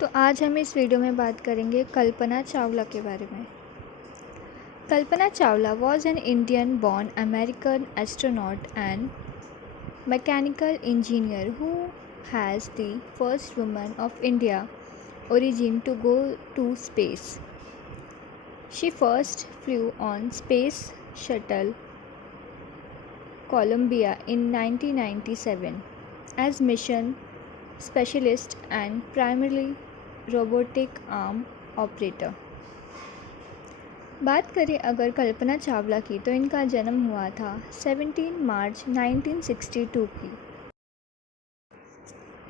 तो आज हम इस वीडियो में बात करेंगे कल्पना चावला के बारे में। Kalpana Chawla was an Indian-born American astronaut and mechanical engineer who has the first woman of India origin to go to space. She first flew on Space Shuttle Columbia in 1997 as mission specialist and primarily robotic arm operator। बात करें अगर कल्पना चावला की तो इनका जन्म हुआ था 17 मार्च 1962 की।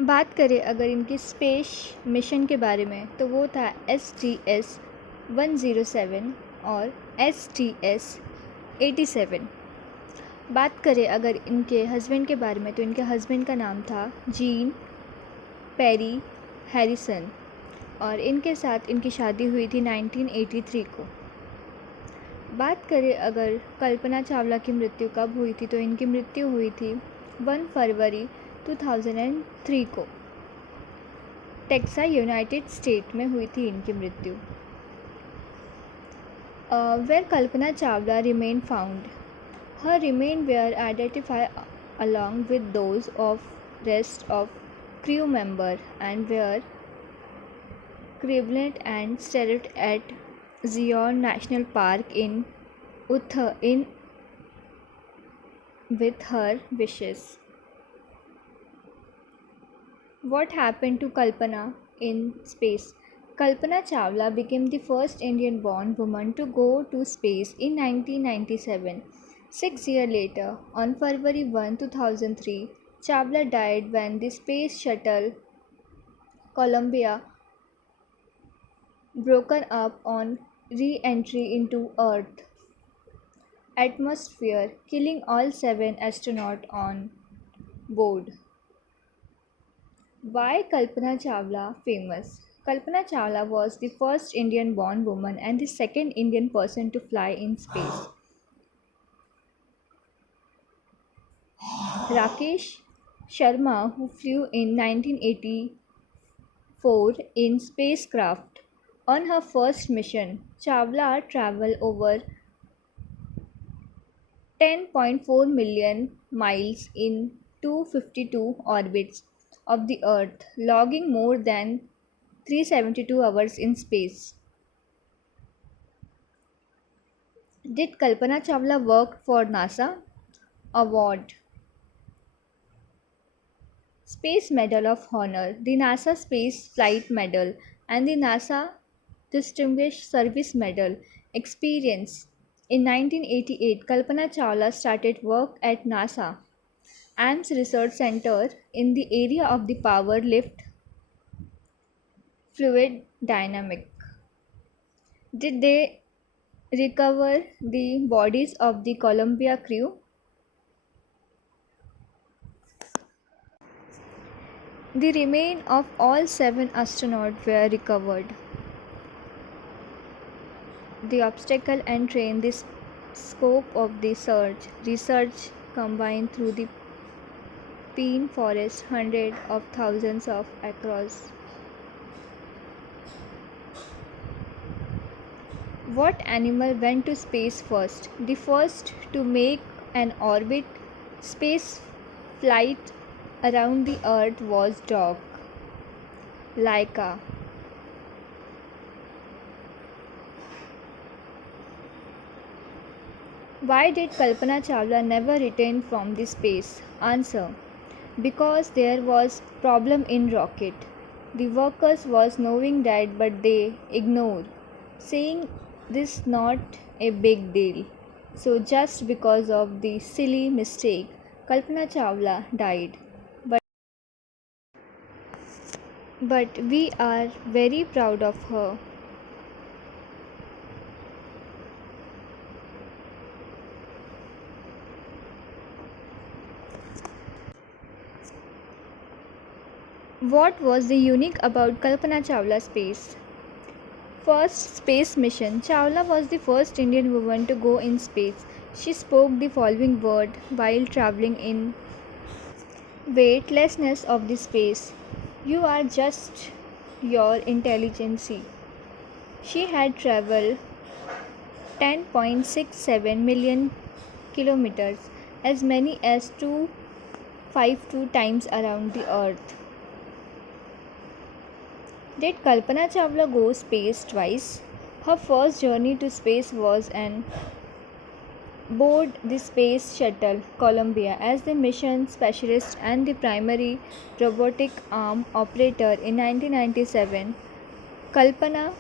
बात करें अगर इनकी स्पेस मिशन के बारे में तो वो था STS-107 और STS-87। बात करें अगर इनके हस्बैंड के बारे में तो इनके हस्बैंड का नाम था जीन पेरी हैरिसन और इनके साथ इनकी शादी हुई थी 1983 को। बात करें अगर कल्पना चावला की मृत्यु कब हुई थी तो इनकी मृत्यु हुई थी 1 फरवरी 2003 को। टेक्सास यूनाइटेड स्टेट में हुई थी इनकी मृत्यु। Were Kalpana Chawla remain found, her remain were identify along with those of rest of crew member and were cremated and buried at Zion National Park in Utah with her wishes. What happened to Kalpana in space? Kalpana Chawla became the first Indian-born woman to go to space in 1997. 6 years later, on February 1, 2003, Chawla died when the space shuttle Columbia broken up on re-entry into Earth atmosphere, killing all 7 astronauts on board. Why Kalpana Chawla famous? Kalpana Chawla was the first Indian-born woman and the second Indian person to fly in space. Rakesh Sharma, who flew in 1984 in spacecraft, on her first mission, Chawla traveled over 10.4 million miles in 252 orbits of the Earth, logging more than 372 hours in space. Did Kalpana Chawla work for NASA? Award: Space Medal of Honor, the NASA Space Flight Medal, and the NASA Distinguished Service Medal. Experience: in 1988, Kalpana Chawla started work at NASA Ames Research Center in the area of the power lift fluid dynamic. Did they recover the bodies of the Columbia crew? The remains of all 7 astronauts were recovered. The obstacle and train the scope of the search. Research combined through the pine forest, hundreds of thousands of acres. What animal went to space first? The first to make an orbit space flight around the Earth was dog, Laika. Why did Kalpana Chawla never return from the space? Answer: because there was problem in rocket. The workers was knowing that but they ignored, saying this not a big deal. So just because of the silly mistake, Kalpana Chawla died. But we are very proud of her. What was the unique about Kalpana Chawla's space? First space mission. Chawla was the first Indian woman to go in space. She spoke the following word while traveling in weightlessness of the space. You are just your intelligence. She had traveled 10.67 million kilometers, as many as 252 times around the earth. Did Kalpana Chawla go space twice? Her first journey to space was an board the Space Shuttle Columbia as the mission specialist and the primary robotic arm operator in 1997. Kalpana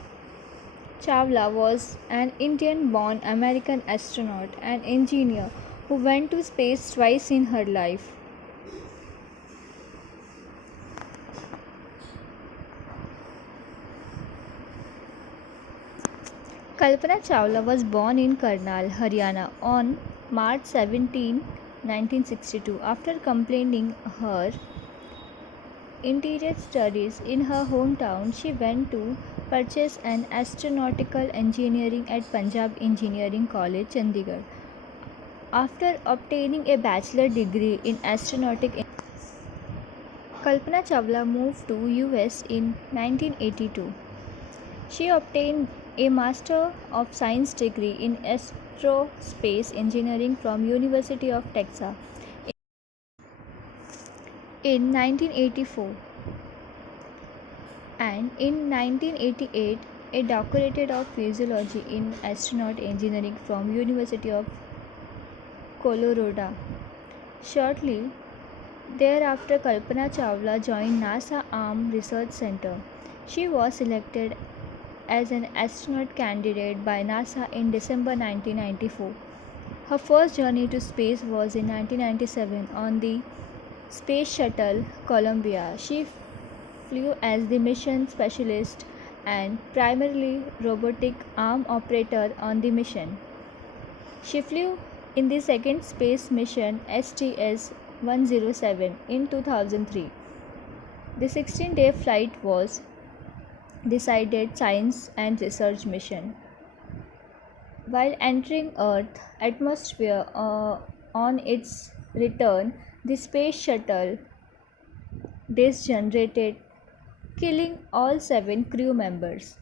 Chawla was an Indian born American astronaut and engineer who went to space twice in her life. Kalpana Chawla was born in Karnal, Haryana on March 17, 1962. After completing her intermediate studies in her hometown, she went to pursue an astronautical engineering at Punjab Engineering College, Chandigarh. After obtaining a bachelor degree in astronautics, Kalpana Chawla moved to US in 1982. She obtained a Master of Science degree in Aerospace Engineering from University of Texas in 1984, and in 1988 a doctorate of physiology in astronaut engineering from University of Colorado. Shortly thereafter, Kalpana Chawla joined NASA Arm Research Center. She was selected as an astronaut candidate by NASA in December 1994. Her first journey to space was in 1997 on the Space Shuttle Columbia. She flew as the mission specialist and primarily robotic arm operator on the mission. She flew in the second space mission STS-107 in 2003. The 16-day flight was decided science and research mission. While entering Earth atmosphere on its return, the space shuttle degenerated, killing all 7 crew members.